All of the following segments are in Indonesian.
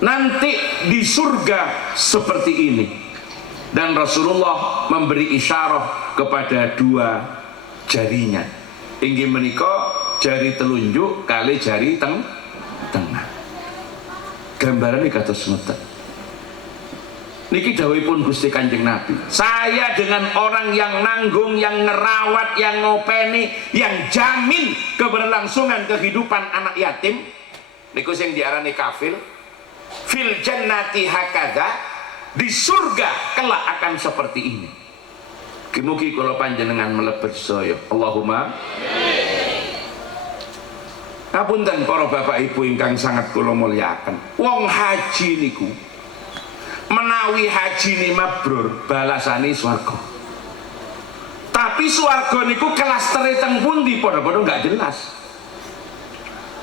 nanti di surga seperti ini. Dan Rasulullah memberi isyarah kepada dua jarinya, inggih menika jari telunjuk kali jari tengah. Gambaran ini kados ngoten. Niki dawuhipun Gusti Kanjeng Nabi, saya dengan orang yang nanggung, yang ngerawat, yang ngopeni, yang jamin keberlangsungan kehidupan anak yatim, niku sing diarani kafil, fil jannati hakadha, di surga kelak akan seperti ini. Mugi kula panjenengan mlebet saya. Allahumma ngapunten para bapak ibu ingkang sangat kula mulyakaken. Wong haji niku menawi haji ni mabrur balasane swarga. Tapi swarga niku klastere teng pundi padha-padha enggak jelas.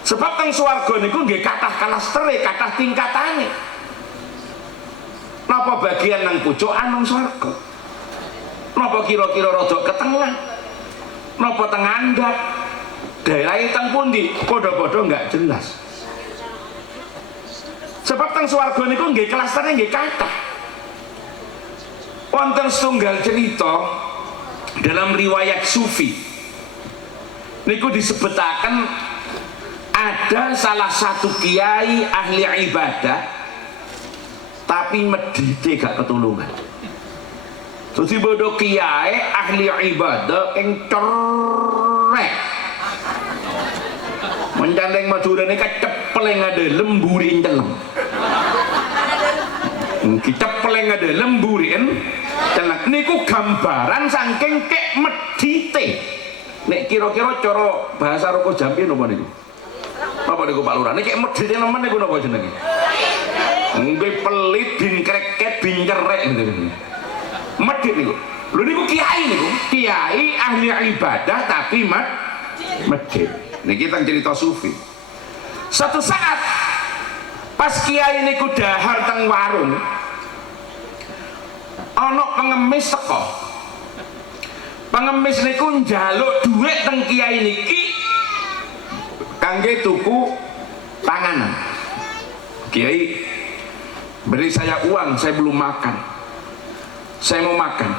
Sebab teng swarga niku nggih kathah klastere, kathah tingkatane. Napa bagian nang pucukan nang swarga? Napa kira-kira rada ke tengah? Napa teng ngandhap? Daerahe teng pundi padha-padha enggak jelas. Sebab teng swarga niku nggih klastere nggih kathah. Wonten setunggal cerita dalam riwayat sufi niku disebutaken ada salah satu kiai ahli ibadah tapi medhite gak ketulungan. Dadi bodo kiai ahli ibadah ing cerek mencandeng madurane kecepeleng ada lemburi celeng. Kecepeleng ada lemburi celeng. Niku gambaran saking kek medite. Nek kira-kira cara bahasa Roko Jambi napa niku? Apa niku Pak Lurah? Nek kek medite nemen niku napa jenenge? Nggih pelit bin kreket bin cerek niku. Medit niku. Lho niku kiai niku, kiai ahli ibadah tapi medit. Niki tentang cerita sufi. Satu saat pas kiai niku dahar teng warung, ana pengemis teko. Pengemis niku njaluk dhuwit teng kiai niki kangge tuku panganan. Kiai, beri saya uang, saya belum makan. Saya mau makan.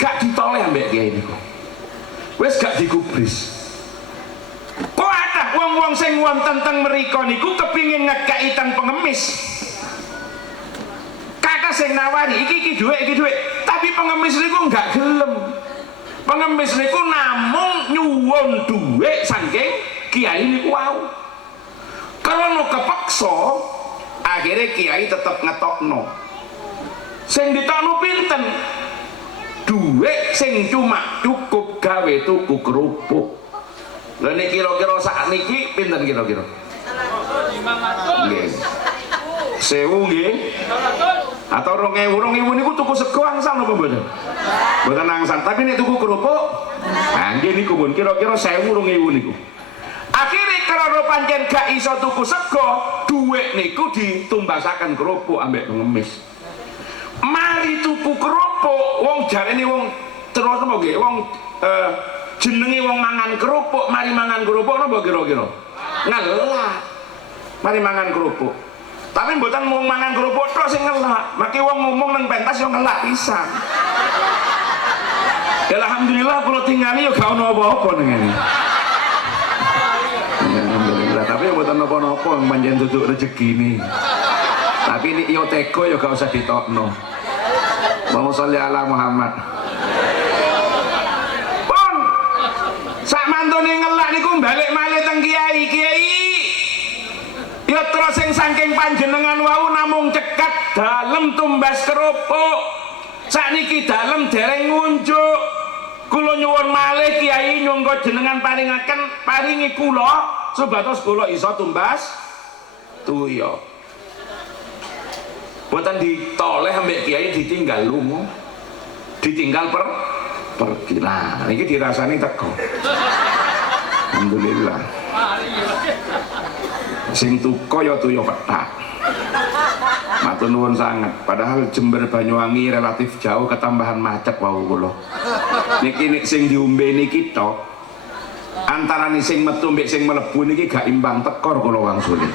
Gak ditoleh ambek kiai niku. Wis gak digubris. Kok ada wong-wong sing wonten teng mriko niku kepingin ngekeki teng pengemis. Kakak sing nawari iki dhuwit, tapi pengemis niku enggak gelem. Pengemis niku namung nyuwun dhuwit saking kiai niku wau. Karena kepeksa, akhirnya kiai tetep ngetokno. Sing ditokno pinten? Dhuwit sing cuma cukup gawe tuku kerupuk. Lha niki kira-kira sak niki pinten kira-kira? 500. Nggih. 1000 nggih. Atau 2000 niku tuku sego angsal napa mboten? Mboten angsal, tapi nek tuku kerupuk, nah nggih niku pun kira-kira 1000 2000 niku. Akhire karena pancen gak iso tuku sego, dhuwit niku ditumbasaken kerupuk ambek pengemis. Mari tuku kerupuk, wong jarene wong terus napa nggih, wong jenenge wong mangan kerupuk, mari mangan kerupuk napa kira-kira? Ngelak. Mari mangan kerupuk. Tapi mboten mung mangan kerupuk tok sing ngelak. Maki wong ngomong nang pentas yo ngelak pisan. Ya alhamdulillah kula tingali yo gak ono apa-apa ning ngene. Alhamdulillah, tapi mboten napa-napa pancen duduk rezekine. Tapi ini yo teko yo gak usah ditokno. Allahumma sholli ala Muhammad. Sak mantune ngelak niku balik malih teng kiai. Ya terus sing saking panjenengan wau namung cekat dalem tumbas kerupuk. Sakniki dalem dereng ngunjuk. Kula nyuwun malih kiai nyangga jenengan paringi kula supados kula iso tumbas tuya. Boten ditoleh ambek kiai ditinggal lunga. Ditinggal pergi. Nah, ini dirasani teko. Alhamdulillah. Sing tuko ya tuya petak. Matur nuwun sangat. Padahal Jember Banyuwangi relatif jauh, ketambahan macet wau kula. Niki sing diombe niki tok. Antarane sing metu mbek sing mlebu niki gak imbang tekor kula wangsule.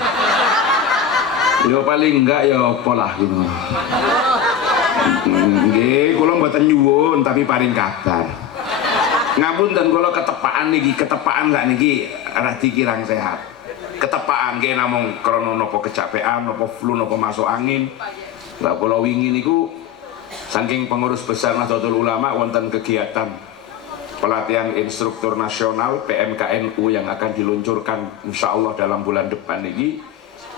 Yo paling enggak ya apa lah gitu. Nggih, kula mboten nyuwun tapi paring kabar. Ngapunten kula ketepaan niki, ketepaan gak niki radi kirang sehat. Ketepaan nggih namung krana napa kecapean, napa flu, napa masuk angin. Lah kula wingi niku saking pengurus besar Nahdlatul Ulama wonten kegiatan pelatihan instruktur nasional PMKNU yang akan diluncurkan insyaallah dalam bulan depan ini.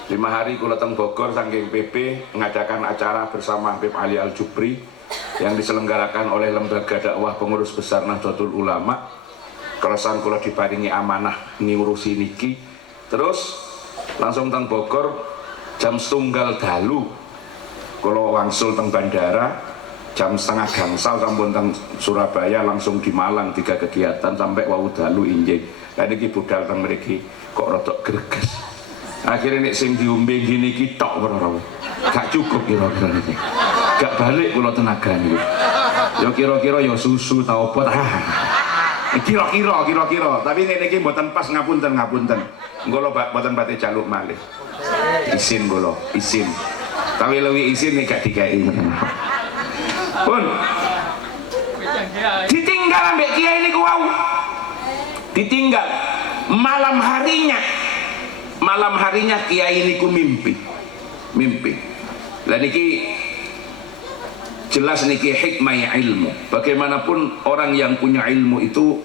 5 hari kula teng Bogor saking PP mengadakan acara bersama Habib Ali Al-Jubri yang diselenggarakan oleh Lembaga Dakwah Pengurus Besar Nahdlatul Ulama. Keresan kula diparingi amanah ngurusi niki. Terus langsung teng Bogor jam 1:30 dalu kula wangsul teng bandara, jam 1:30 gangsal sampun teng Surabaya, langsung di Malang 3 kegiatan sampai wau dalu injing. Lah niki budal teng mriki kok rada greges. Akhirnya nek sing diombe gini iki tok ora gak cukup kira-kira niki. Gak balik kula tenaga niku. Ya kira-kira ya susu ta apa ta. Kira-kira tapi ngene iki mboten pas, ngapunten. Kula mboten pate jaluk malih. Isin kula, isin. Tapi luwih isin nek gak dikai. Pun ditinggal ambek kiai niku wau. Ditinggal malam harinya kiai niku mimpi. Lah niki jelas niki hikmah ilmu. Bagaimanapun orang yang punya ilmu itu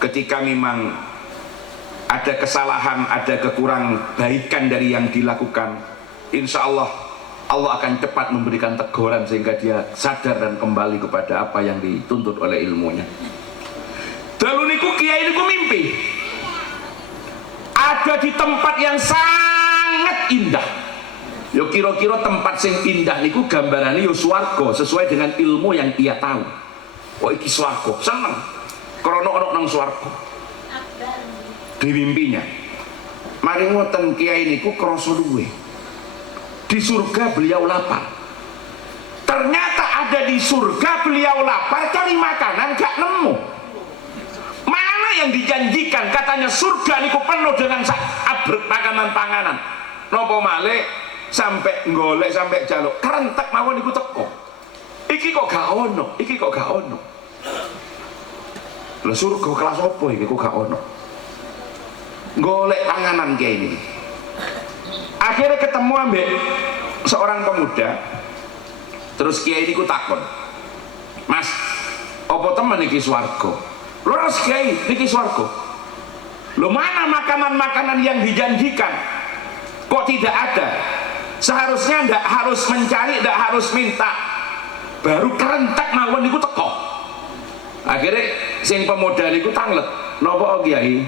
ketika memang ada kesalahan, ada kekurang baikan dari yang dilakukan, insya Allah Allah akan cepat memberikan teguran sehingga dia sadar dan kembali kepada apa yang dituntut oleh ilmunya. Lalu niku kiai niku mimpi ada di tempat yang sangat indah. Yo kira-kira tempat sing indah niku gambarane yo swarga sesuai dengan ilmu yang ia tahu. Oh iki swarga, seneng. Krana ana nang swarga. Di mimpinya. Mari ngoten kiai niku krasa luwe. Di surga beliau lapar. Ternyata ada di surga beliau lapar cari makanan gak nemu. Mana yang dijanjikan katanya surga niku penuh dengan abrek panganan-panganan. Nopo malih sampai golek sampai jaluk kerentek mawon niku teko. Iki kok gak ono. Lah surga kelas apa iki kok gak ono? Golek panganan kayak ini. Akhirnya ketemu ambek seorang pemuda. Terus kiai niku takon, "Mas, apa temen iki swarga?" "Lurus kiai, niki swarga." "Loh mana makanan-makanan yang dijanjikan? Kok tidak ada?" Seharusnya ndak harus mencari, ndak harus minta. Baru kerentek mawon niku teko. Akhirnya sing pemuda niku tanglet, "Napa kiai?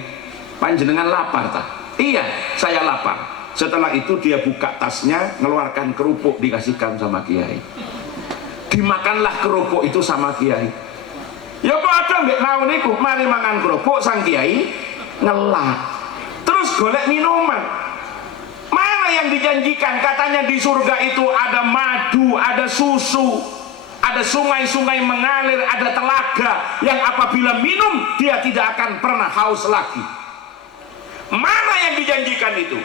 Panjenengan lapar ta?" "Iya, saya lapar." Setelah itu dia buka tasnya, ngeluarkan kerupuk dikasihkan sama kiai. Dimakanlah kerupuk itu sama kiai. Ya padha mbek mau niku, mari mangan kerupuk sang kiai ngelak. Terus golek minuman. Mana yang dijanjikan? Katanya di surga itu ada madu, ada susu, ada sungai-sungai mengalir, ada telaga yang apabila minum dia tidak akan pernah haus lagi. Mana yang dijanjikan itu?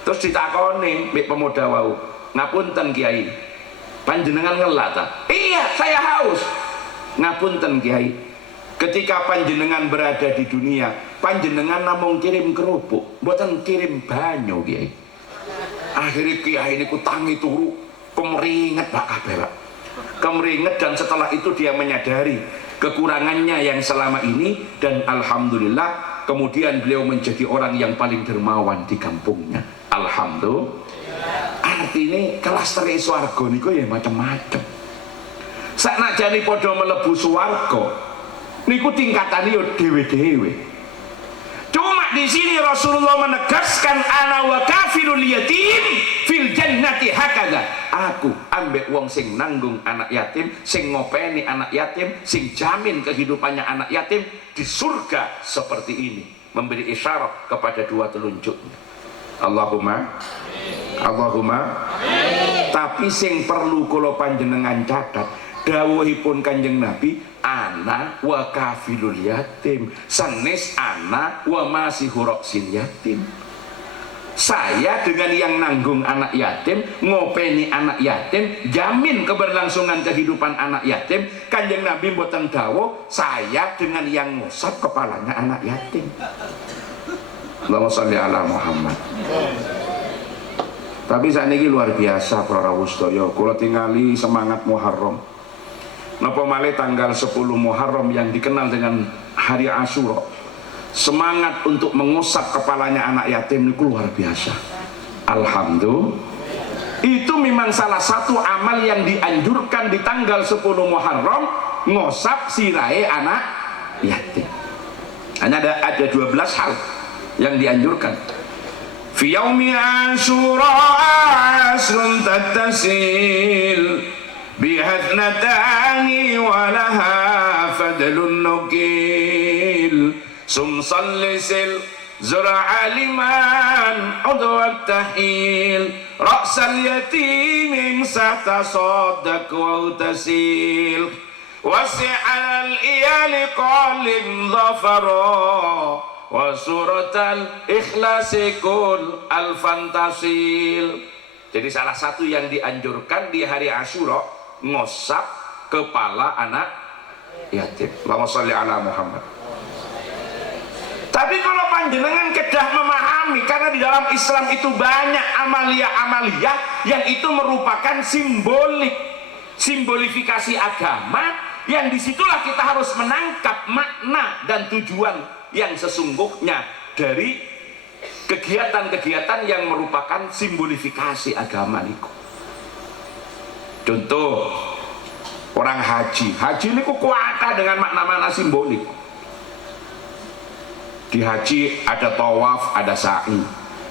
Terus ditakoni mbek pemuda wau, "Ngapunten kiai, panjenengan ngelak ta?" "Iya, saya haus." "Ngapunten kiai, ketika panjenengan berada di dunia, panjenengan namung kirim kerupuk, mboten kirim banyu kiai." Akhirnya kiai niku tangi turu, kemeringet Pak kabeh Pak. Kemeringet, dan setelah itu dia menyadari kekurangannya yang selama ini, dan alhamdulillah kemudian beliau menjadi orang yang paling dermawan di kampungnya. Alhamdulillah. Artinya kelas tere swarga niku ya macam-macam. Saknajane padha mlebu swarga niku tingkatane yo dhewe-dhewe. Cuma di sini Rasulullah menegaskan ana wa kafilul yatim fil jannati hakadha. Aku ambek wong sing nanggung anak yatim, sing ngopeni anak yatim, sing jamin kehidupannya anak yatim di surga seperti ini, memberi isyarat kepada dua telunjuknya. Allahumma tapi sing perlu kula panjenengan catat, dawuhipun Kanjeng Nabi, ana wa kafilul yatim, sanes ana wa masih roksil yatim. Saya dengan yang nanggung anak yatim, ngopeni anak yatim, jamin keberlangsungan kehidupan anak yatim. Kanjeng Nabi mboten dawuh saya dengan yang ngusap kepalanya anak yatim. Allahumma sholli ala Muhammad. Tapi saat ini luar biasa para rawuh, kula tingali semangat Muharram. Napa malih tanggal 10 Muharram yang dikenal dengan hari Asyura. Semangat untuk mengusap kepalanya anak yatim itu luar biasa. Alhamdulillah. Itu memang salah satu amal yang dianjurkan di tanggal 10 Muharram, ngusap sirai anak yatim. Hanya ada 12 hal yang dianjurkan. Fi yaumi Asyura asrun tattasil bihadnatani walaha fadlun nukil sumsallisil zura aliman udwat tahil ra'sal yatimin satasaddaq wa utasil wasi'al iyali qalim dhafara wa suratal ikhlasi kul al-fantasil. Jadi salah satu yang dianjurkan di hari Asyura ngosap kepala anak yatim. Allahumma sholli ala Muhammad. Tapi kalau panjenengan kedah memahami, karena di dalam Islam itu banyak amalia-amalia yang itu merupakan simbolifikasi agama, yang disitulah kita harus menangkap makna dan tujuan yang sesungguhnya dari kegiatan-kegiatan yang merupakan simbolifikasi agama niku. Contoh orang haji niku kuatah dengan makna-makna simbolik. Di haji ada tawaf, ada sa'i.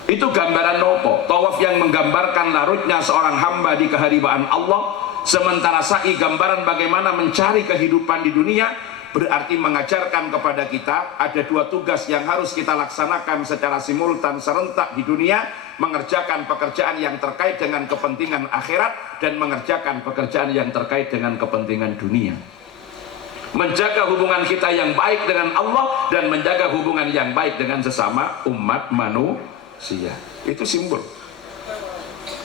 Itu gambaran nopo? Tawaf yang menggambarkan larutnya seorang hamba di kehadiran Allah, sementara sa'i gambaran bagaimana mencari kehidupan di dunia. Berarti mengajarkan kepada kita ada dua tugas yang harus kita laksanakan secara simultan serentak di dunia, mengerjakan pekerjaan yang terkait dengan kepentingan akhirat dan mengerjakan pekerjaan yang terkait dengan kepentingan dunia. Menjaga hubungan kita yang baik dengan Allah dan menjaga hubungan yang baik dengan sesama umat manusia. Itu simbol.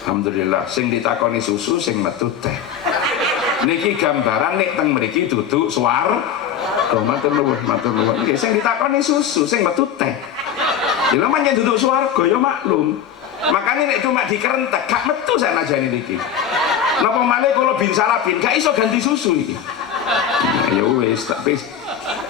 Alhamdulillah, sing ditakoni susu sing metu teh. Niki gambaran nek teng mriki duduk suar. Matur nuwun. Nggih sing ditakoni susu, sing metu teh. Lha manjen duduk swarga ya maklum. Makanya nek cuma dikerentek gak metu sanajane niki. Napa malih kula bin salabin gak iso ganti susu iki. Ya wis, tapi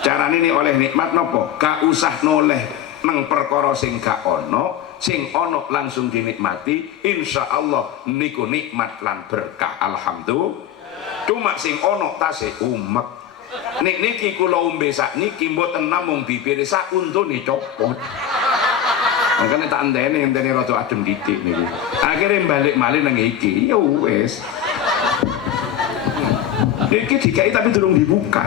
carane nek oleh nikmat napa? Gak usah noleh nang perkara sing gak ono, sing ono langsung dinikmati. Insyaallah niku nikmat lan berkah. Alhamdulillah. Cuma sing ono tasih umek. Nek niki kula ombe sak niki mboten namung bibire sak untune copot. Makane tak enteni rada adem didik niku. Akhire balik malih nang iki. Ya wis. Iki dikai tapi durung dibuka.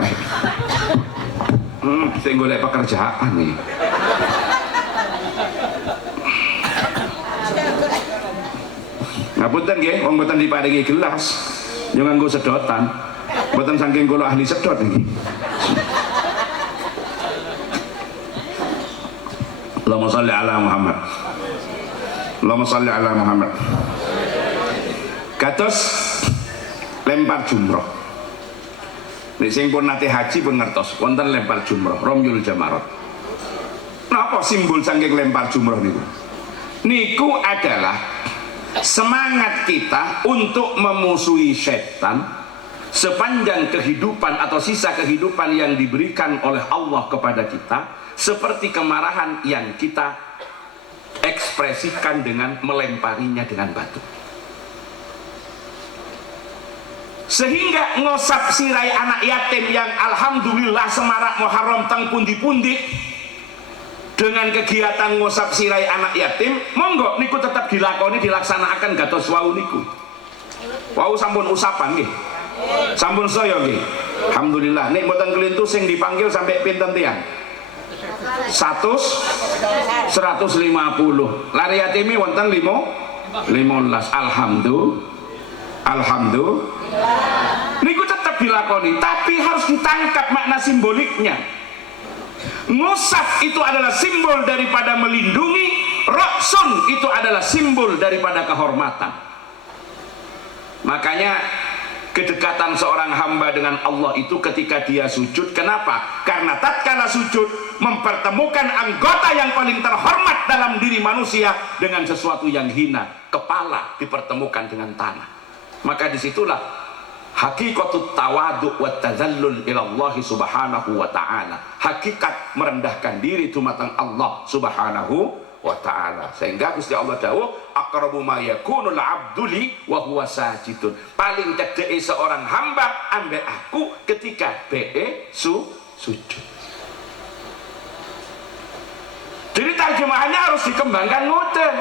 Sing golek pekerjaan nih. Ngapunten nggih, wong mboten diparingi gelas. Yo nganggo sedotan. Mboten saking kula ahli sedot iki. Allahumma sholli ala Muhammad. Allahumma sholli ala Muhammad. Kados lempar jumroh. Nek sing pun nate haji pun ngertos wonten lempar jumroh, Romyul Jamarat. Napa simbol saking lempar jumroh niku? Niku adalah semangat kita untuk memusuhi setan sepanjang kehidupan atau sisa kehidupan yang diberikan oleh Allah kepada kita, seperti kemarahan yang kita ekspresikan dengan melemparinya dengan batu. Sehingga ngosap sirai anak yatim yang alhamdulillah semarak Muharram teng pundi-pundi dengan kegiatan ngosap sirai anak yatim, monggo niku tetap dilakoni, dilaksanakan gatos wau niku. Wau sampun usapan nggih. Sampun saya nggih. Alhamdulillah nek mboten kelintu sing dipanggil sampai pinten tiyang? 150. Lari yatimi wonten 15. Alhamdulillah. Niku tetap dilakoni, tapi harus ditangkap makna simboliknya. Ngusap itu adalah simbol daripada melindungi Ra'sun itu adalah simbol daripada kehormatan. Makanya kedekatan seorang hamba dengan Allah itu ketika dia sujud. Kenapa? Karena tatkala sujud mempertemukan anggota yang paling terhormat dalam diri manusia dengan sesuatu yang hina. Kepala dipertemukan dengan tanah. Maka disitulah hakikatut tawadhu wa tazallul ila Allah subhanahu wa ta'ala. Hakikat merendahkan diri dumateng Allah subhanahu wa ta'ala. Sehingga Gusti Allah dawuh aqrabu ma yakunul abdu li wa huwa sajidun. Paling cedeke seorang hamba ambek aku ketika sujud. Jadi terjemahannya harus dikembangkan ngoten.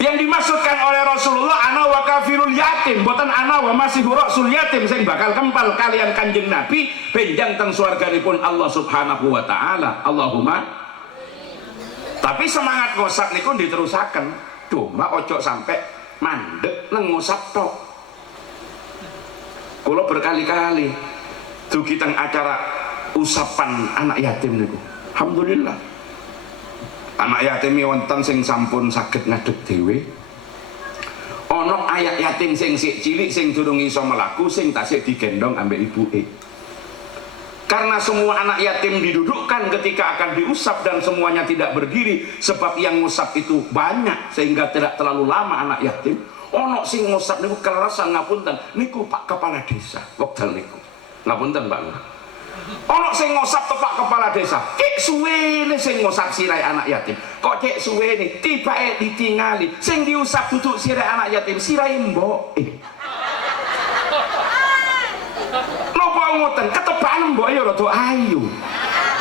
Yang dimaksudkan oleh Rasulullah ana wa kafirul yatim, boten ana wa masih rasul yatim sing bakal kempal kalian Kanjeng Nabi benjang teng swarganipun Allah subhanahu wa ta'ala. Allahumma. Tapi semangat ngosap niku diterusaken. Cuma ojo sampai mandek nang ngosap tok. Kula berkali-kali dugi teng acara usapan anak yatim niku. Alhamdulillah. Anak yatim wonten sing sampun saged ngadeg dhewe. Ana ayak yatim sing sik cilik sing durung iso mlaku sing tasik digendong ambek ibuke. Karena semua anak yatim didudukkan ketika akan diusap dan semuanya tidak berdiri sebab yang ngusap itu banyak sehingga tidak terlalu lama anak yatim. Ono sing ngusap niku kelerasan ngapunten niku Pak Kepala Desa wekdal niku. Ngapunten Pak. Ono sing ngusap Pak Kepala Desa. Cek suwene sing ngusap sirai anak yatim. Kok cek suwene tibake ditingali sing diusap duduk sirai anak yatim sirai mboke. Napa ngoten ketebaan mbok ya rada ayu.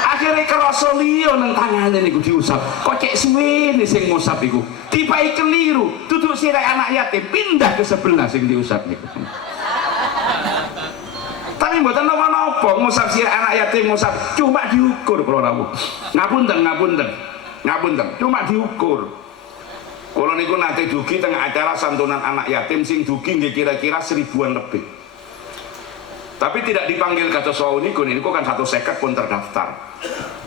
Akhire kerasa liya nang tangane niku diusap. Kok cek suwene sing ngusap iku. Tibake keliru, duduk sirai anak yatim pindah ke sebelah sing diusap niku. Tapi mboten napa-napa ngusap sirai anak yatim ngusap cuma diukur kula rawuh. Ngapunten. Cuma diukur. Kula niku nate dugi teng acara santunan anak yatim sing dugi nggih kira-kira 1000-an lebih. Tapi tidak dipanggil kata soal niku kan 150 pun terdaftar.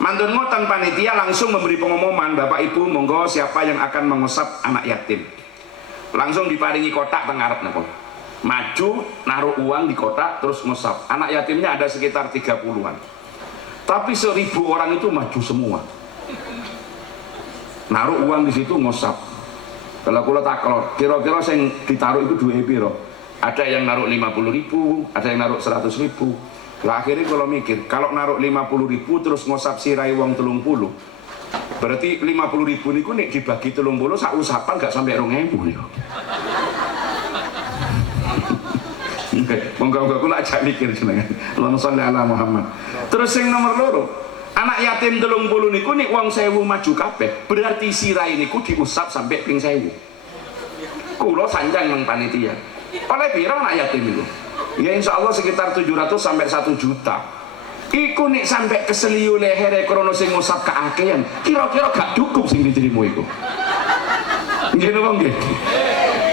Mantun ngoten panitia langsung memberi pengumuman, Bapak Ibu monggo siapa yang akan mengusap anak yatim. Langsung diparingi kotak teng ngarep napa. Maju naruh uang di kotak terus ngusap. Anak yatimnya ada sekitar 30-an. Tapi 1000 orang itu maju semua. Naruh uang di situ ngusap. Kalau kula taklot, kira-kira sing ditaruh itu duwe piro? Ada yang naruh 50.000, ada yang naruh 100.000. Lah akhirnya kalau mikir, kalau naruh 50.000 terus ngosap sirai wong 30, berarti 50.000 niku nek dibagi 30 sak usapan gak sampai 2.000 niku. Monggo kula aja mikir jenengan. Allahumma sholli ala Muhammad. Terus yang nomor loro, anak yatim 30 niku nek wong 1000 maju kabeh, berarti sirai niku diusap sampai ping 1000. Kula sanjang nang panitia. Oleh piro anak yatim itu? Ya insya Allah sekitar 700 sampai 1 juta. Iku nek sampai keseliu lehere krono sing ngusap keakean, kira-kira gak cukup sing diterima iku. Nggih napa nggih?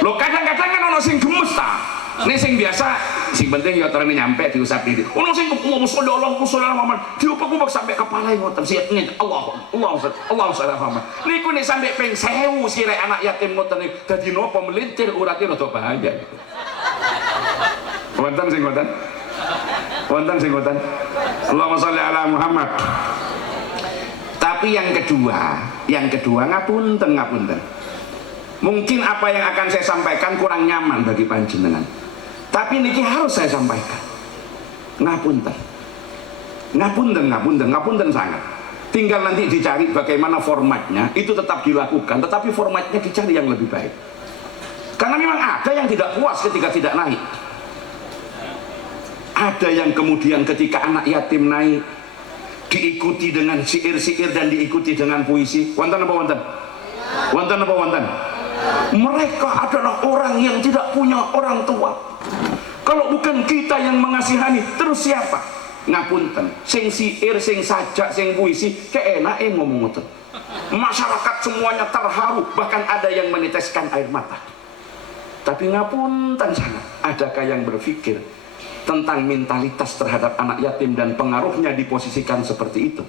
Lho kadang-kadang kan ono sing gemes ta. Nek sing biasa sing penting ya terene nyampe diusap diri. Ono sing musoleh Allah Muhammad diupek-upek sampai kepala ngoten siap ngene Allah Muhammad. Niku nek sampai ping 1000 sirek anak yatim ngoten dadi napa melintir urate rada bahaya. Wonten sing ngoten? Allahumma sholli ala Muhammad. Tapi yang kedua ngapunten. Mungkin apa yang akan saya sampaikan kurang nyaman bagi panjenengan. Tapi niki harus saya sampaikan. Ngapunten sangat. Tinggal nanti dicari bagaimana formatnya, itu tetap dilakukan, tetapi formatnya dicari yang lebih baik. Karena memang ada yang tidak puas ketika tidak naik. Ada yang kemudian ketika anak yatim naik diikuti dengan syair-syair dan diikuti dengan puisi. Wonten apa wonten? Mereka adalah orang yang tidak punya orang tua. Kalau bukan kita yang mengasihani, terus siapa? Ngapunten, sing syair, sing sajak, sing puisi, keenake ngomong ngoten. Masyarakat semuanya terharu, bahkan ada yang meneteskan air mata. Tapi ngapunten sangat, adakah yang berpikir tentang mentalitas terhadap anak yatim dan pengaruhnya diposisikan seperti itu?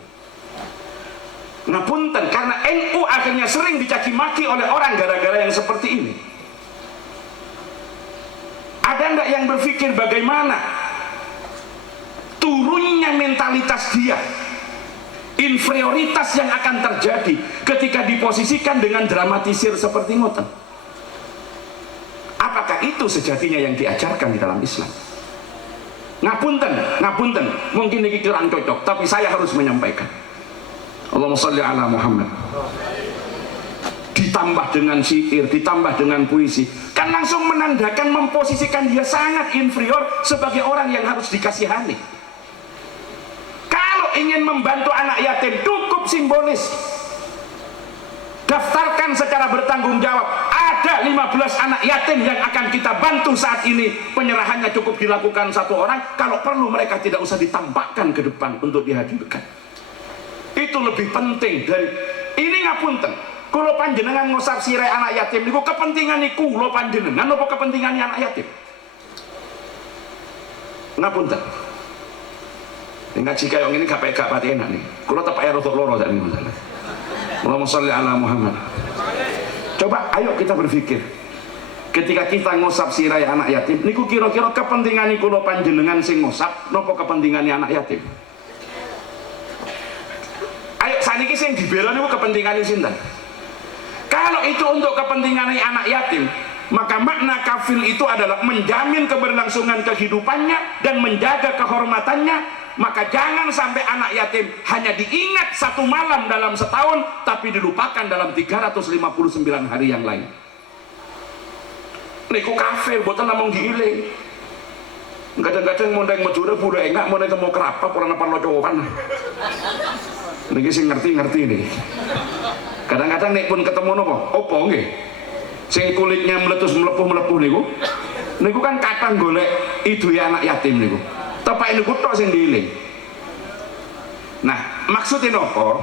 Ngapunten, karena NU akhirnya sering dicaci maki oleh orang gara-gara yang seperti ini. Ada enggak yang berpikir bagaimana turunnya mentalitas dia, inferioritas yang akan terjadi ketika diposisikan dengan dramatisir seperti ngoten? Apakah itu sejatinya yang diajarkan di dalam Islam? Ngapunten, ngapunten, mungkin ini kurang cocok, tapi saya harus menyampaikan. Allahumma sholli ala Muhammad. Ditambah dengan syair, ditambah dengan puisi, kan langsung menandakan, memposisikan dia sangat inferior sebagai orang yang harus dikasihani. Kalau ingin membantu anak yatim cukup simbolis, daftarkan secara bertanggung jawab, ada 15 anak yatim yang akan kita bantu saat ini, penyerahannya cukup dilakukan 1 orang, kalau perlu mereka tidak usah ditampakkan ke depan untuk dihadirkan. Itu lebih penting dari ini. Ngapunten, kalau panjenengan ngusap sirai anak yatim niku kepentingan niku lo panjenengan apa kepentingan anak yatim? Ngapunten, ngaji kayak ini gak pati enak nih, kalau tepak ya rotok loro tadi masalah. Allahumma sholli ala Muhammad. Coba ayo kita berpikir, ketika kita ngusap sirai anak yatim niku kira-kira kepentingan niku lo panjenengan sing ngusap nopo kepentingannya anak yatim? Ayo saniki sing dibela niku kepentingannya sinten? Kalau itu untuk kepentingan anak yatim, maka makna kafil itu adalah menjamin keberlangsungan kehidupannya dan menjaga kehormatannya. Maka jangan sampai anak yatim hanya diingat 1 malam dalam setahun, tapi dilupakan dalam 359 hari yang lain. Niku kafir, boten namung diiling. Kadang-kadang mau ndeng medure bule enggak, mau ndeng mau kerapa ora napa locowan. Niki sing ngerti-ngerti nih. Kadang-kadang nek pun ketemu nopo, opo nggih? Sing kulitnya meletus-melepuh niku kan kadang golek iduke anak yatim niku. Tepak niku tok sing diiling. Nah, maksudnya nopo?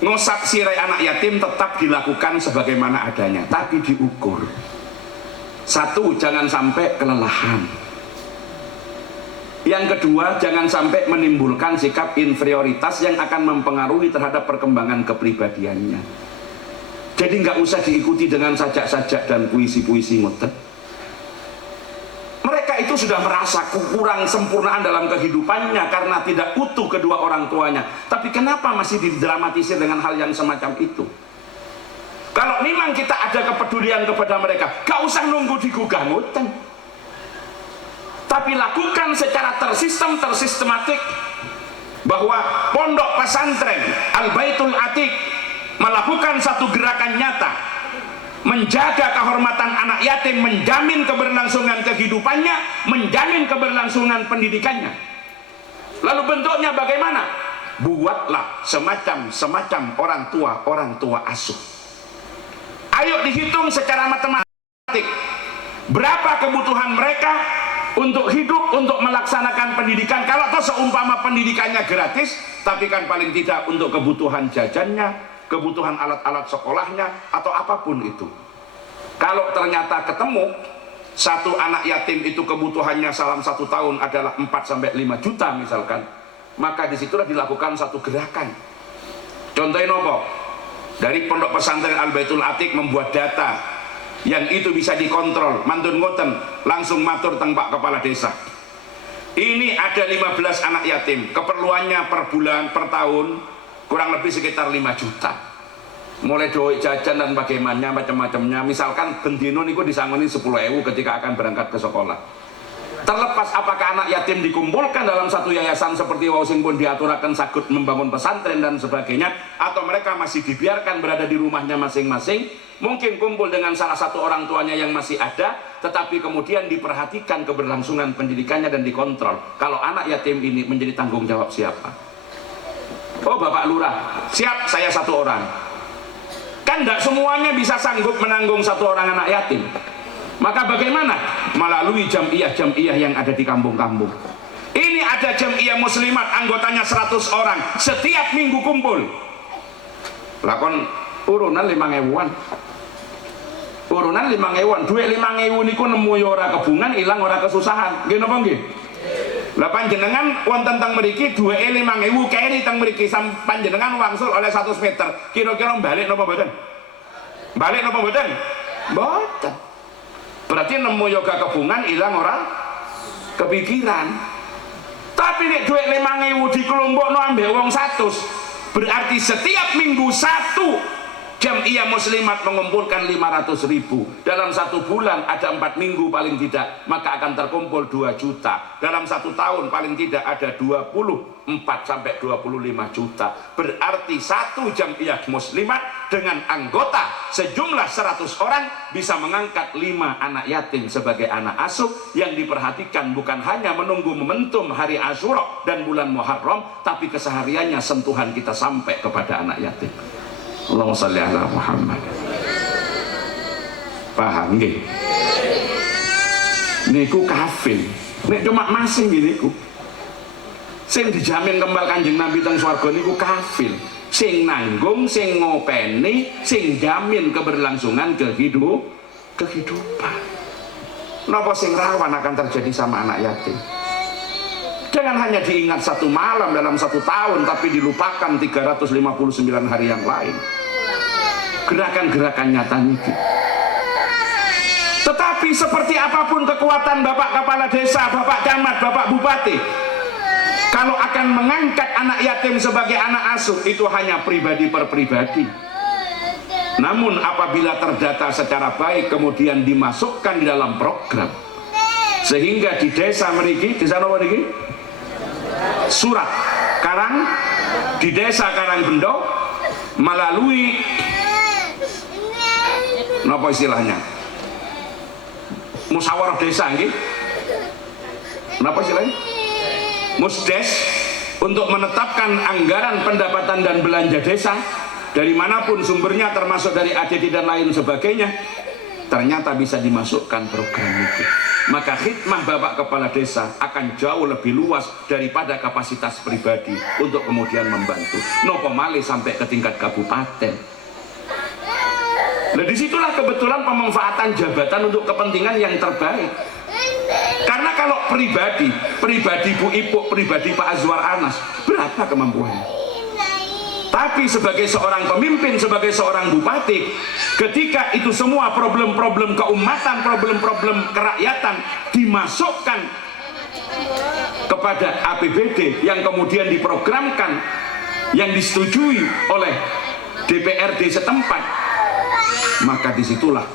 Ngusap sirai anak yatim tetap dilakukan sebagaimana adanya, tapi diukur. 1, jangan sampai kelelahan. Yang kedua, jangan sampai menimbulkan sikap inferioritas yang akan mempengaruhi terhadap perkembangan kepribadiannya. Jadi nggak usah diikuti dengan sajak-sajak dan puisi-puisi ngoten. Mereka itu sudah merasa kurang sempurnaan dalam kehidupannya karena tidak utuh kedua orang tuanya. Tapi kenapa masih didramatisir dengan hal yang semacam itu? Kalau memang kita ada kepedulian kepada mereka, gak usah nunggu digugah ngoten. Tapi lakukan secara tersistem, tersistematik, bahwa pondok pesantren Al-Baitul Atiq melakukan satu gerakan nyata menjaga kehormatan anak yatim, menjamin keberlangsungan kehidupannya, menjamin keberlangsungan pendidikannya. Lalu bentuknya bagaimana? Buatlah semacam orang tua asuh. Ayo dihitung secara matematik berapa kebutuhan mereka untuk hidup, untuk melaksanakan pendidikan. Kalau toh seumpama pendidikannya gratis, tapi kan paling tidak untuk kebutuhan jajannya, kebutuhan alat-alat sekolahnya, atau apapun itu. Kalau ternyata ketemu 1 anak yatim itu kebutuhannya dalam 1 tahun adalah 4-5 juta misalkan, maka disitulah dilakukan satu gerakan. Contohnya nopo? Dari pondok pesantren Al-Baitul Atiq membuat data yang itu bisa dikontrol, mantun ngoten, langsung matur teng Pak Kepala Desa. Ini ada 15 anak yatim, keperluannya per bulan, per tahun kurang lebih sekitar 5 juta. Mulai duit jajan dan bagaimana macam-macamnya. Misalkan bendino niku disangoni 10.000 ketika akan berangkat ke sekolah. Terlepas apakah anak yatim dikumpulkan dalam satu yayasan seperti wau sing pun diaturaken sakut membangun pesantren dan sebagainya, atau mereka masih dibiarkan berada di rumahnya masing-masing, mungkin kumpul dengan salah satu orang tuanya yang masih ada, tetapi kemudian diperhatikan keberlangsungan pendidikannya dan dikontrol. Kalau anak yatim ini menjadi tanggung jawab siapa? Oh, Bapak Lurah, siap, saya 1 orang. Kan tidak semuanya bisa sanggup menanggung 1 orang anak yatim. Maka bagaimana? Melalui jamiah-jamiah yang ada di kampung-kampung. Ini ada jamiah muslimat, anggotanya 100 orang, setiap minggu kumpul. Lakon urunan 5.000-an. Urunan 5.000-an, duit 5.000 niku nemu ora kebungan, ilang ora kesusahan. Nggih napa nggih? Lah panjenengan wonten teng mriki duweke 5.000 keri teng mriki panjenengan wangsul oleh 100 meter. Kira-kira balik napa mboten? Balik napa mboten? Mboten. Berarti nemu yoga kebungan ilang ora kepikiran. Tapi nek duit 5.000 dikelompokno ambek wong 100, berarti setiap minggu 1 Jamiah Muslimat mengumpulkan 500.000. Dalam 1 bulan ada 4 minggu paling tidak, maka akan terkumpul 2 juta. Dalam 1 tahun paling tidak ada 24 sampai 25 juta. Berarti 1 Jamiah Muslimat dengan anggota sejumlah 100 orang bisa mengangkat 5 anak yatim sebagai anak asuh yang diperhatikan bukan hanya menunggu momentum hari Asyura dan bulan Muharram, tapi kesehariannya sentuhan kita sampai kepada anak yatim. Allahumma sholli ala Muhammad. Paham nggih? Niku kafil. Nek cuma masing niku. Sing dijamin kembal Kanjeng Nabi teng swarga niku kafil. Sing nanggung, sing ngopeni, sing jamin keberlangsungan kehidupan. Napa sing rawan akan terjadi sama anak yatim? Jangan hanya diingat 1 malam dalam 1 tahun, tapi dilupakan 359 hari yang lain. Gerakan-gerakan nyata niki. Tetapi seperti apapun kekuatan Bapak Kepala Desa, Bapak Camat, Bapak Bupati, kalau akan mengangkat anak yatim sebagai anak asuh, itu hanya pribadi per pribadi. Namun apabila terdata secara baik, kemudian dimasukkan di dalam program, sehingga di desa meriki, desa apa meriki? Surat Karang di desa Karangbendo melalui napa istilahnya, musyawarah desa nggih, napa istilahnya, musdes, untuk menetapkan anggaran pendapatan dan belanja desa dari manapun sumbernya, termasuk dari ADD dan lain sebagainya, ternyata bisa dimasukkan program itu. Maka khidmah Bapak Kepala Desa akan jauh lebih luas daripada kapasitas pribadi untuk kemudian membantu. Nopo malih sampai ke tingkat kabupaten. Nah disitulah kebetulan pemanfaatan jabatan untuk kepentingan yang terbaik. Karena kalau pribadi Bu Ipuk, pribadi Pak Azwar Anas, berapa kemampuannya? Tapi sebagai seorang pemimpin, sebagai seorang bupati, ketika itu semua problem-problem keumatan, problem-problem kerakyatan dimasukkan kepada APBD yang kemudian diprogramkan, yang disetujui oleh DPRD setempat, maka disitulah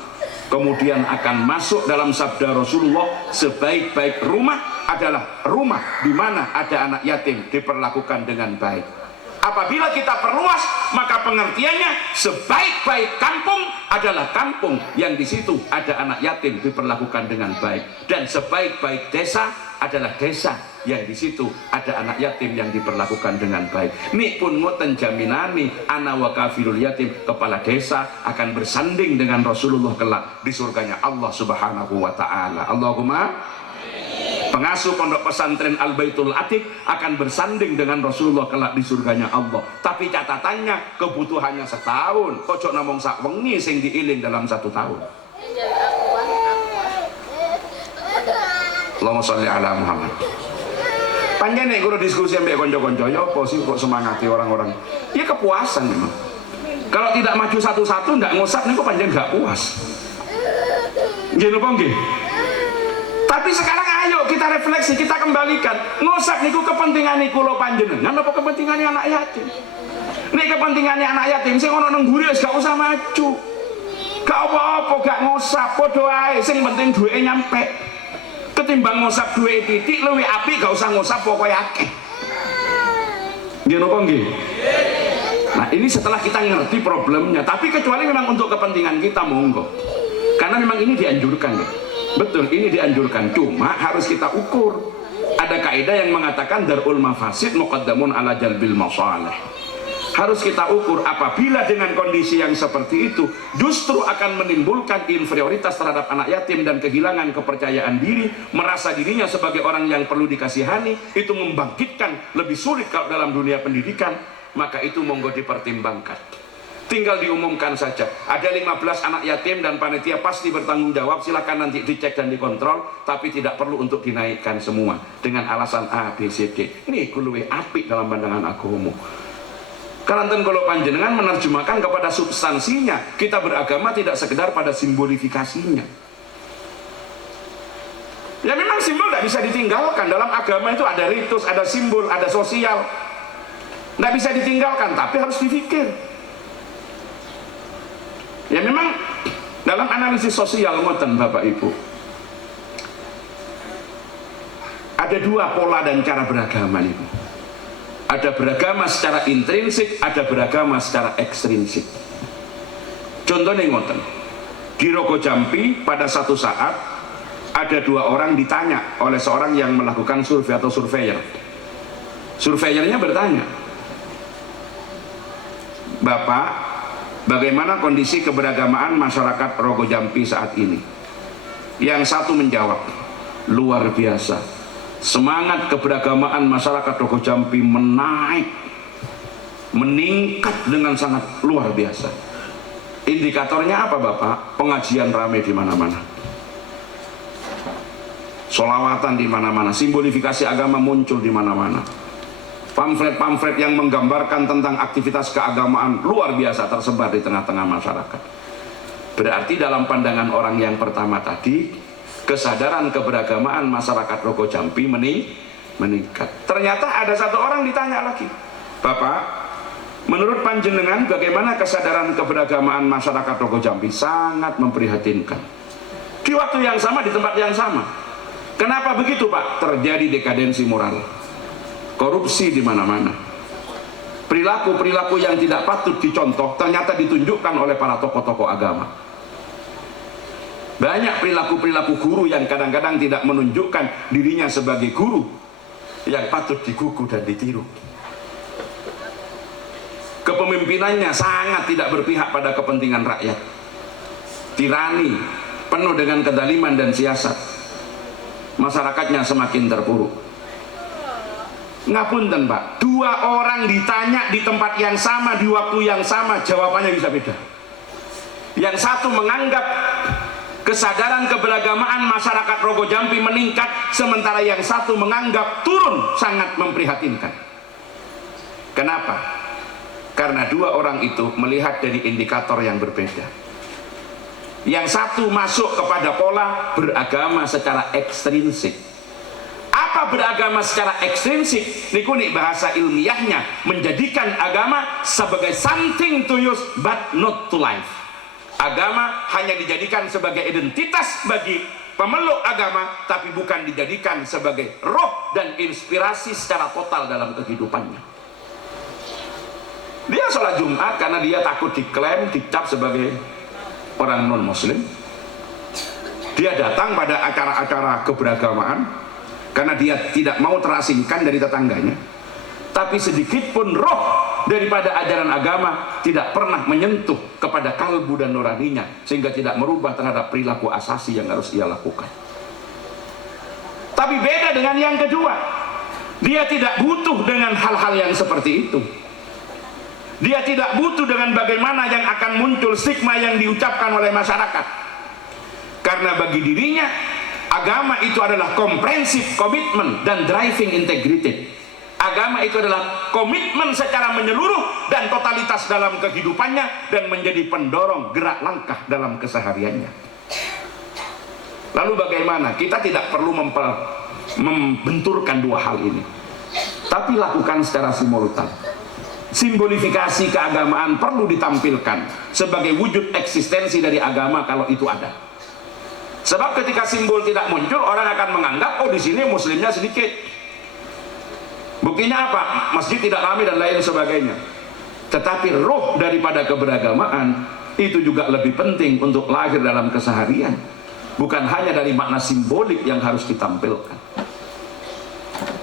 kemudian akan masuk dalam sabda Rasulullah, sebaik-baik rumah adalah rumah di mana ada anak yatim diperlakukan dengan baik. Apabila kita perluas, maka pengertiannya sebaik-baik kampung adalah kampung yang di situ ada anak yatim diperlakukan dengan baik, dan sebaik-baik desa adalah desa yang di situ ada anak yatim yang diperlakukan dengan baik. Nik pun ngoten jaminani ana wa kafirul yatim, kepala desa akan bersanding dengan Rasulullah kelak di surganya Allah Subhanahu wa taala. Allahumma. Pengasuh pondok pesantren Al Baitul Atiq akan bersanding dengan Rasulullah kelak di surganya Allah. Tapi catatannya kebutuhannya setahun. Ojo namung sak wengi sing diiling dalam 1 tahun. Allahumma sholli ala Muhammad. Panjang nek kulo diskusi ambek kanca-kanca, ya apa sih kok semangati orang-orang? Ya kepuasan memang. Kalau tidak maju satu-satu ndak ngusap niku panjang nggak puas. Nggih napa nggih? Tapi sekarang ayo kita refleksi, kita kembalikan. Ngusap niku kepentingan kula panjenengan apa kepentingannya anak yatim? Nek kepentingannya anak yatim sing ono nang mburi wis gak usah maju. Gak apa-apa gak ngusap, padha ae, sing penting duweke nyampe. Ketimbang ngusap duwe titik luwih apik gak usah ngusap pokoke akeh. Nggih napa nggih? Nah, ini setelah kita ngerti problemnya, tapi kecuali memang untuk kepentingan kita monggo. Karena memang ini dianjurkan ya. Betul, ini dianjurkan, cuma harus kita ukur. Ada kaidah yang mengatakan darul mafasid muqaddamun ala jalbil masalih. Harus kita ukur. Apabila dengan kondisi yang seperti itu justru akan menimbulkan inferioritas terhadap anak yatim dan kehilangan kepercayaan diri, merasa dirinya sebagai orang yang perlu dikasihani, itu membangkitkan lebih sulit kalau dalam dunia pendidikan, maka itu monggo dipertimbangkan. tinggal diumumkan saja. Ada 15 anak yatim dan panitia pasti bertanggung jawab, silakan nanti dicek dan dikontrol, tapi tidak perlu untuk dinaikkan semua dengan alasan A, B, C, D. Ini luwih apik dalam pandangan agama. Karena kalau panjenengan menerjemahkan kepada substansinya, kita beragama tidak sekedar pada simbolifikasinya. Ya memang simbol tidak bisa ditinggalkan. Dalam agama itu ada ritus, ada simbol, ada sosial. Tidak bisa ditinggalkan, tapi harus dipikir. Ya memang dalam analisis sosial ngoten Bapak Ibu, ada dua pola dan cara beragama itu. Ada beragama secara intrinsik, ada beragama secara ekstrinsik. Contohnya ngoten, di Rogo Jampi pada satu saat ada dua orang ditanya oleh seorang yang melakukan survei atau surveyor. Surveyornya bertanya, Bapak, bagaimana kondisi keberagamaan masyarakat Rogo Jampi saat ini? Yang satu menjawab, luar biasa. Semangat keberagamaan masyarakat Rogo Jampi meningkat dengan sangat luar biasa. Indikatornya apa Bapak? Pengajian ramai di mana-mana, sholawatan di mana-mana, simbolifikasi agama muncul di mana-mana. Pamflet-pamflet yang menggambarkan tentang aktivitas keagamaan luar biasa tersebar di tengah-tengah masyarakat. Berarti dalam pandangan orang yang pertama tadi, kesadaran keberagamaan masyarakat Rogo Jampi meningkat. Ternyata ada satu orang ditanya lagi, Bapak, menurut panjenengan bagaimana kesadaran keberagamaan masyarakat Rogo Jampi? Sangat memprihatinkan. Di waktu yang sama, di tempat yang sama. Kenapa begitu Pak? Terjadi dekadensi moral, korupsi di mana-mana. Perilaku-perilaku yang tidak patut dicontoh ternyata ditunjukkan oleh para tokoh-tokoh agama. Banyak perilaku-perilaku guru yang kadang-kadang tidak menunjukkan dirinya sebagai guru yang patut digugu dan ditiru. Kepemimpinannya sangat tidak berpihak pada kepentingan rakyat. Tirani, penuh dengan kedaliman dan siasat. Masyarakatnya semakin terpuruk. Ngapunten Pak, dua orang ditanya di tempat yang sama, di waktu yang sama, jawabannya bisa beda. Yang satu menganggap kesadaran keberagamaan masyarakat Rogo Jampi meningkat, sementara yang satu menganggap turun, sangat memprihatinkan. Kenapa? Karena dua orang itu melihat dari indikator yang berbeda. Yang satu masuk kepada pola beragama secara ekstrinsik. Apa beragama secara ekstrinsik? Niku nih bahasa ilmiahnya, menjadikan agama sebagai something to use but not to life. Agama hanya dijadikan sebagai identitas bagi pemeluk agama, tapi bukan dijadikan sebagai roh dan inspirasi secara total dalam kehidupannya. Dia sholat Jumat karena dia takut diklaim, dicap sebagai orang non-muslim. Dia datang pada acara-acara keberagamaan karena dia tidak mau terasingkan dari tetangganya. Tapi sedikit pun roh daripada ajaran agama tidak pernah menyentuh kepada kalbu dan nuraninya, sehingga tidak merubah terhadap perilaku asasi yang harus ia lakukan. Tapi beda dengan yang kedua, dia tidak butuh dengan hal-hal yang seperti itu. Dia tidak butuh dengan bagaimana yang akan muncul stigma yang diucapkan oleh masyarakat. Karena bagi dirinya, agama itu adalah comprehensive commitment dan driving integrity. Agama itu adalah komitmen secara menyeluruh dan totalitas dalam kehidupannya, dan menjadi pendorong gerak langkah dalam kesehariannya. Lalu bagaimana? Kita tidak perlu membenturkan dua hal ini, tapi lakukan secara simultan. Simbolifikasi keagamaan perlu ditampilkan sebagai wujud eksistensi dari agama kalau itu ada. Sebab ketika simbol tidak muncul, orang akan menganggap, oh di sini muslimnya sedikit. Buktinya apa? Masjid tidak ramai dan lain sebagainya. Tetapi roh daripada keberagamaan itu juga lebih penting untuk lahir dalam keseharian, bukan hanya dari makna simbolik yang harus ditampilkan.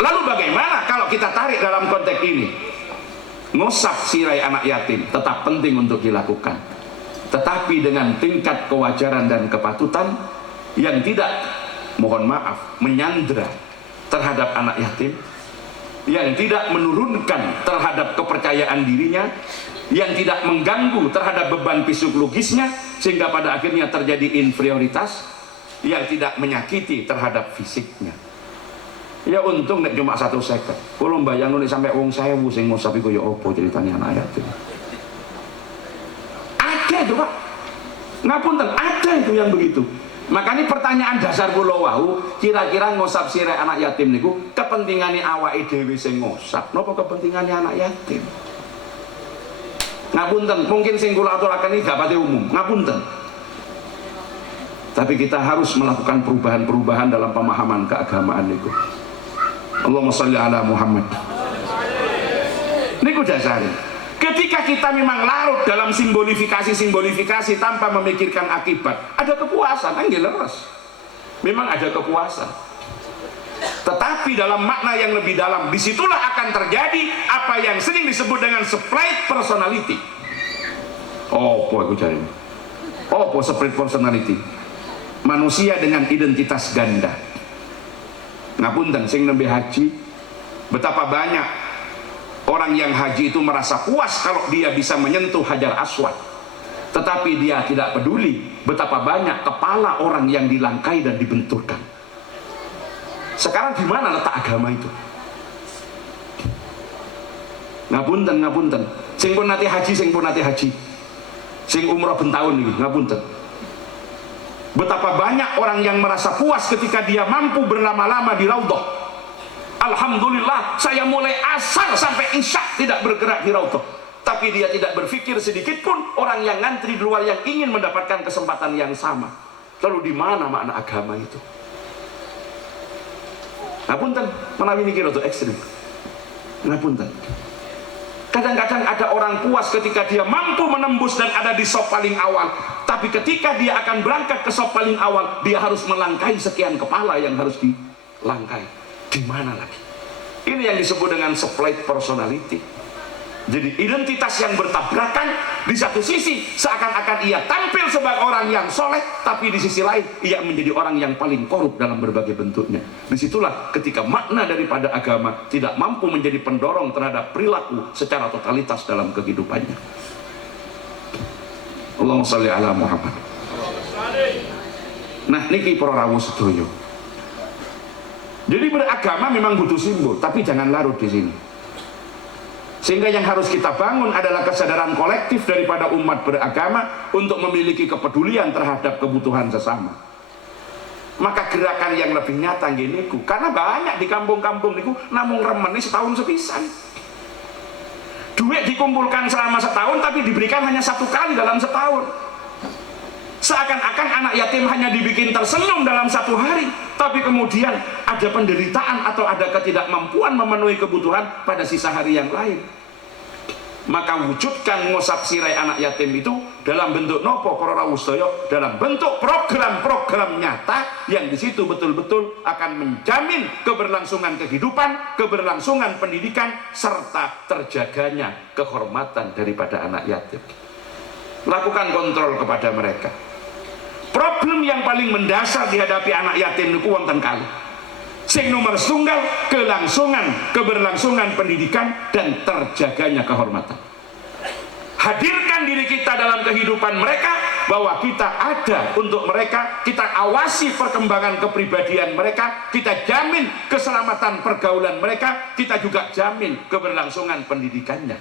Lalu bagaimana kalau kita tarik dalam konteks ini? Ngusap sirai anak yatim tetap penting untuk dilakukan, tetapi dengan tingkat kewajaran dan kepatutan yang tidak, mohon maaf, menyandra terhadap anak yatim, yang tidak menurunkan terhadap kepercayaan dirinya, yang tidak mengganggu terhadap beban psikologisnya, sehingga pada akhirnya terjadi inferioritas yang tidak menyakiti terhadap fisiknya. Ya untung nek cuma 1 second. Kalau bayang nek sampai wong 1000 sing ngusap iku ya apa ceritanya anak yatim. Ada itu Pak. Ngapunten, ada itu yang begitu. Makanya pertanyaan dasar kula wau, kira-kira ngusap sirah anak yatim niku kepentingane awake dhewe sing ngusap napa kepentingane anak yatim? Ngapunten, mungkin sing kula aturaken iki gak pati umum, ngapunten. Tapi kita harus melakukan perubahan-perubahan dalam pemahaman keagamaan niku. Allahumma sholli ala Muhammad. Niku dasare. Ketika kita memang larut dalam simbolifikasi tanpa memikirkan akibat, ada kepuasan, kan leres. Memang ada kepuasan. Tetapi dalam makna yang lebih dalam, disitulah akan terjadi apa yang sering disebut dengan split personality. Oh, aku cari. Oh, split personality. Manusia dengan identitas ganda. Ngapunten, sing nembe haji, betapa banyak orang yang haji itu merasa puas kalau dia bisa menyentuh Hajar Aswad. Tetapi dia tidak peduli betapa banyak kepala orang yang dilangkai dan dibenturkan. Sekarang di mana letak agama itu? Ngapunten, ngapunten. Sing pun nate haji, sing umroh bentahun ini, ngapunten. Betapa banyak orang yang merasa puas ketika dia mampu berlama-lama di Raudhah. Alhamdulillah, saya mulai asar sampai isya tidak bergerak di Raudhah. Tapi dia tidak berpikir sedikit pun orang yang ngantri di luar yang ingin mendapatkan kesempatan yang sama. Lalu di mana makna agama itu? Ngapunten, menawi niki rada ekstrim. Ngapunten. Kadang-kadang ada orang puas ketika dia mampu menembus dan ada di sop paling awal. Tapi ketika dia akan berangkat ke sop paling awal, dia harus melangkai sekian kepala yang harus dilangkai. Di mana lagi? Ini yang disebut dengan split personality. Jadi identitas yang bertabrakan, di satu sisi seakan-akan ia tampil sebagai orang yang soleh, tapi di sisi lain ia menjadi orang yang paling korup dalam berbagai bentuknya. Disitulah ketika makna daripada agama tidak mampu menjadi pendorong terhadap perilaku secara totalitas dalam kehidupannya. Allahumma sholli ala Muhammad. Nah niki para rawuh sedaya. Jadi beragama memang butuh simbol, tapi jangan larut di sini. Sehingga yang harus kita bangun adalah kesadaran kolektif daripada umat beragama untuk memiliki kepedulian terhadap kebutuhan sesama. Maka gerakan yang lebih nyata gini, karena banyak di kampung-kampung niku namung remeni setahun sepisan. Duit dikumpulkan selama setahun tapi diberikan hanya 1 kali dalam setahun. Seakan-akan anak yatim hanya dibikin tersenyum dalam 1 hari, tapi kemudian ada penderitaan atau ada ketidakmampuan memenuhi kebutuhan pada sisa hari yang lain. Maka wujudkan ngusap sirai anak yatim itu dalam bentuk nopo para rawuh sedaya, dalam bentuk program-program nyata yang di situ betul-betul akan menjamin keberlangsungan kehidupan, keberlangsungan pendidikan, serta terjaganya kehormatan daripada anak yatim. Lakukan kontrol kepada mereka. Problem yang paling mendasar dihadapi anak yatim niku wonten kalih. Sing nomor setunggal, kelangsungan, keberlangsungan pendidikan dan terjaganya kehormatan. Hadirkan diri kita dalam kehidupan mereka, bahwa kita ada untuk mereka, kita awasi perkembangan kepribadian mereka, kita jamin keselamatan pergaulan mereka, kita juga jamin keberlangsungan pendidikannya.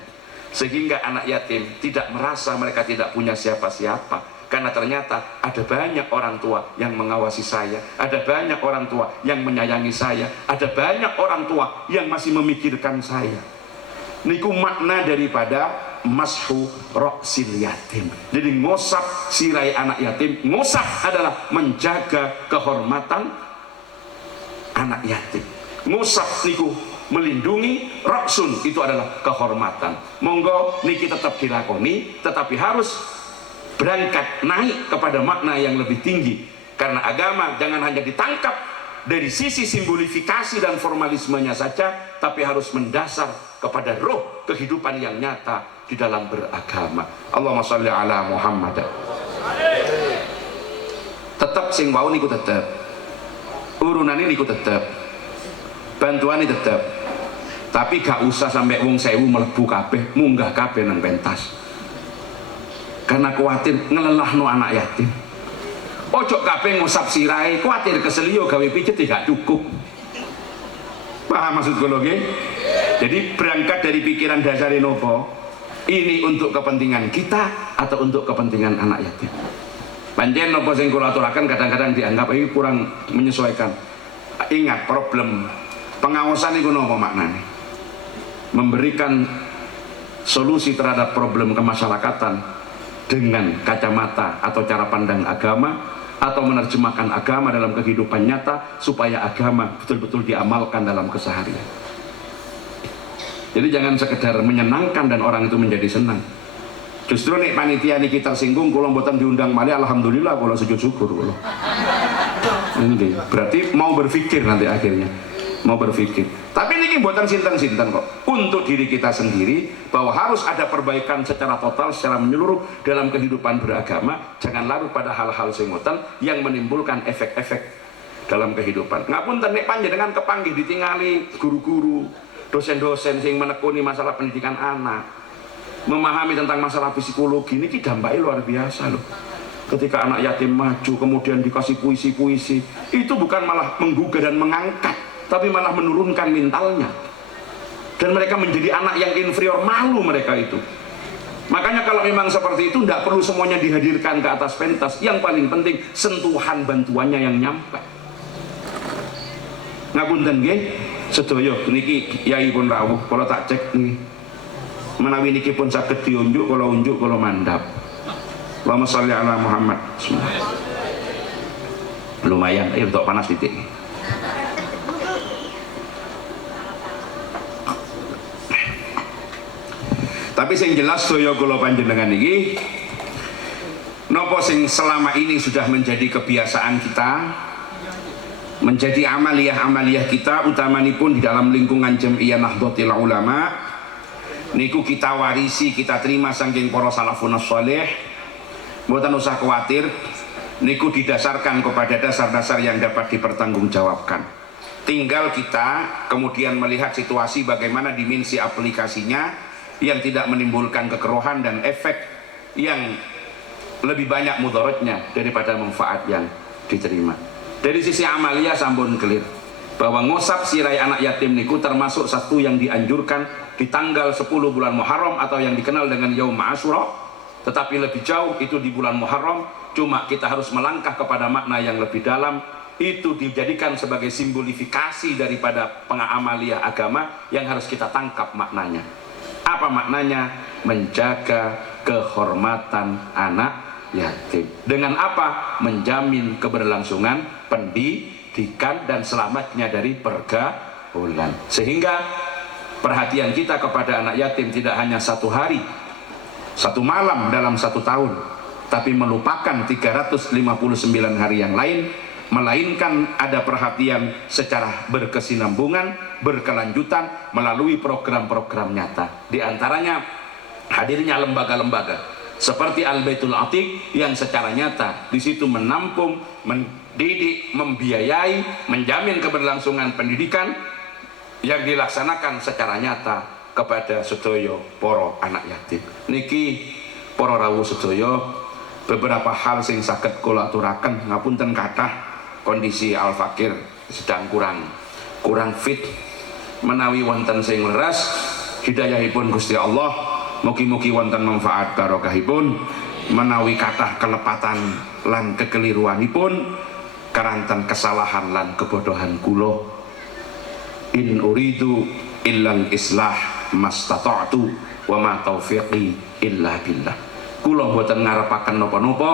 Sehingga anak yatim tidak merasa mereka tidak punya siapa-siapa. Karena ternyata ada banyak orang tua yang mengawasi saya, ada banyak orang tua yang menyayangi saya, ada banyak orang tua yang masih memikirkan saya. Niku makna daripada mashu roksil yatim. Jadi ngosap sirai anak yatim, ngosap adalah menjaga kehormatan anak yatim. Ngosap niku melindungi, roksun itu adalah kehormatan. Monggo niki tetap dilakoni, tetapi harus berangkat naik kepada makna yang lebih tinggi. Karena agama jangan hanya ditangkap dari sisi simbolifikasi dan formalismenya saja, tapi harus mendasar kepada roh kehidupan yang nyata di dalam beragama. Allahumma sholli ala Muhammad. Tetap sing wau niku tetap, urunan ini niku tetap, bantuan ini tetap. Tapi gak usah sampai wong 1000 mlebu kabeh, munggah kabeh nang pentas. Karena khawatir ngelelahno anak yatim. Ojo kabeh ngusap sirahe, khawatir keselio gawe pijet gak cukup. Paham maksud kula nggih? Jadi berangkat dari pikiran dasar nopo, ini untuk kepentingan kita atau untuk kepentingan anak yatim. Pancen nopo sing kula aturaken kadang-kadang dianggap ini kurang menyesuaikan. Ingat, problem pengawasan itu nopo maknanya? Memberikan solusi terhadap problem kemasyarakatan dengan kacamata atau cara pandang agama, atau menerjemahkan agama dalam kehidupan nyata supaya agama betul-betul diamalkan dalam keseharian. Jadi jangan sekedar menyenangkan dan orang itu menjadi senang. Justru nek panitia niki tersinggung, kula mboten diundang malih, alhamdulillah kula sujud syukur kula. Ini berarti mau berpikir nanti akhirnya, mau berpikir. Tapi niki mboten sinten-sinten kok. Untuk diri kita sendiri bahwa harus ada perbaikan secara total, secara menyeluruh dalam kehidupan beragama. Jangan larut pada hal-hal sing ngoten yang menimbulkan efek-efek dalam kehidupan. Ngapunten nek panjenengan kepanggih ditingali guru-guru, dosen-dosen sing menekuni masalah pendidikan anak, memahami tentang masalah psikologi, ini dampaknya luar biasa loh. Ketika anak yatim maju kemudian dikasih puisi-puisi, itu bukan malah menggugah dan mengangkat, tapi malah menurunkan mentalnya, dan mereka menjadi anak yang inferior, malu mereka itu. Makanya kalau memang seperti itu, tidak perlu semuanya dihadirkan ke atas pentas. Yang paling penting sentuhan bantuannya yang nyampe. Ngapunten nggih sedaya niki yai pun rawuh, kalau tak cek nih menawi niki pun saged diunjuk, kalau unjuk kalau mandap. Allahumma sholli ala Muhammad. Lumayan, untuk panas titik. Tapi sing jelas sedaya kula panjenengan iki napa sing selama ini sudah menjadi kebiasaan kita, menjadi amaliyah-amaliyah kita, utamanipun di dalam lingkungan Jam'iyah Nahdlatul Ulama, niku kita warisi, kita terima saking para salafun shalih. Mboten usah khawatir, niku didasarkan kepada dasar-dasar yang dapat dipertanggungjawabkan. Tinggal kita kemudian melihat situasi bagaimana dimensi aplikasinya yang tidak menimbulkan kekeruhan dan efek yang lebih banyak mudaratnya daripada manfaat yang diterima. Dari sisi amaliyah sampun clear bahwa ngosap sirai anak yatim niku termasuk satu yang dianjurkan di tanggal 10 bulan Muharram atau yang dikenal dengan Yaum Asyura. Tetapi lebih jauh itu di bulan Muharram, cuma kita harus melangkah kepada makna yang lebih dalam. Itu dijadikan sebagai simbolifikasi daripada pengamaliyah agama yang harus kita tangkap maknanya. Apa maknanya? Menjaga kehormatan anak yatim. Dengan apa? Menjamin keberlangsungan pendidikan dan selamatnya dari pergaulan. Sehingga perhatian kita kepada anak yatim tidak hanya satu hari, satu malam dalam satu tahun, tapi melupakan 359 hari yang lain, melainkan ada perhatian secara berkesinambungan, berkelanjutan melalui program-program nyata. Di antaranya hadirnya lembaga-lembaga seperti Al-Baitul Atiq yang secara nyata di situ menampung, mendidik, membiayai, menjamin keberlangsungan pendidikan yang dilaksanakan secara nyata kepada sedaya para anak yatim. Niki para rawuh sedaya, beberapa hal sing saged kula aturaken. Ngapunten kathah kondisi Al Fakir sedang kurang fit, menawi wonten sing leres hidayahipun Gusti Allah, mugi-mugi wonten manfaat barokahipun. Menawi kathah kelepatan lan kekeliruanipun karanten kesalahan lan kebodohan kula, in uridu illal islah mastata'tu wa ma taufiqi illa billah. Kula mboten ngarepaken napa-napa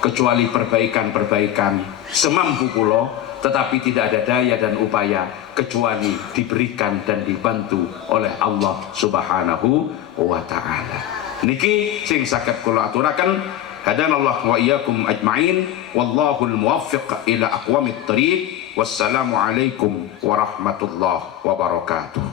kecuali perbaikan-perbaikan semampu kula, tetapi tidak ada daya dan upaya kecuali diberikan dan dibantu oleh Allah Subhanahu wa taala. Niki sing saged kula aturaken. Hadanallahu wa iyyakum ajmain, wallahul muwaffiq ila aqwamit thariq. Wassalamualaikum warahmatullahi wabarakatuh.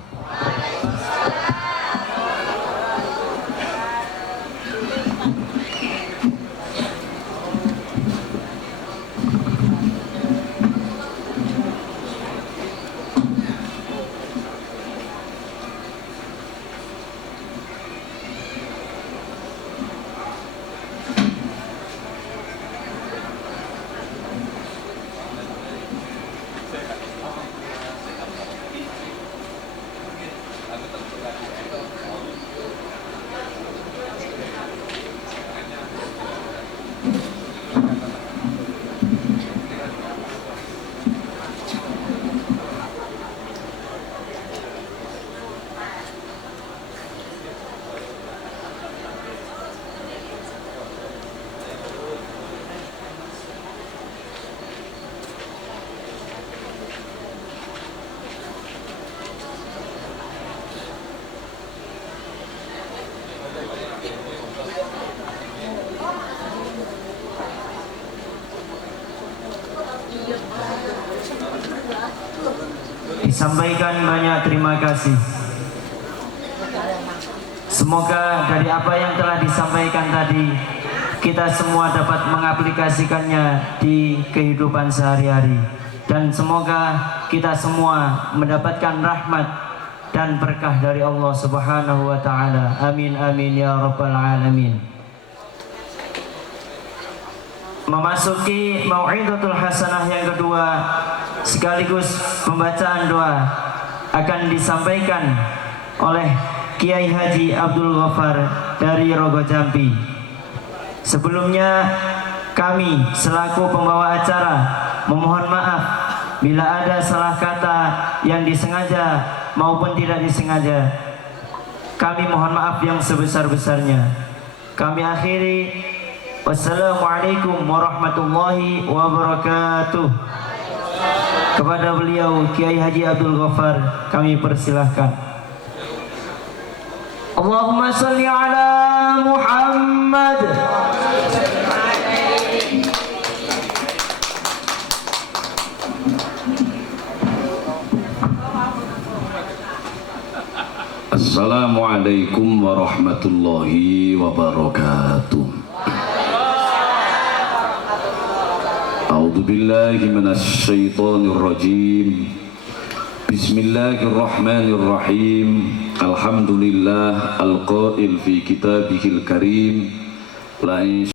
disampaikan banyak terima kasih. Semoga dari apa yang telah disampaikan tadi kita semua dapat mengaplikasikannya di kehidupan sehari-hari, dan semoga kita semua mendapatkan rahmat dan berkah dari Allah Subhanahu wa taala. Amin amin ya rabbal alamin. Memasuki Mau'izatul Hasanah yang kedua sekaligus pembacaan doa akan disampaikan oleh Kiai Haji Abdul Ghaffar dari Rogo Jambi. Sebelumnya kami selaku pembawa acara memohon maaf bila ada salah kata yang disengaja maupun tidak disengaja. Kami mohon maaf yang sebesar-besarnya. Kami akhiri, wassalamualaikum warahmatullahi wabarakatuh. Kepada beliau Kiai Haji Abdul Ghaffar kami persilahkan. Allahumma salli ala Muhammad. Assalamualaikum warahmatullahi wabarakatuh. A'udzu billahi minasy syaithanir rajim. Bismillahirrahmanirrahim. Alhamdulillah al-qail fi kitabihil karim la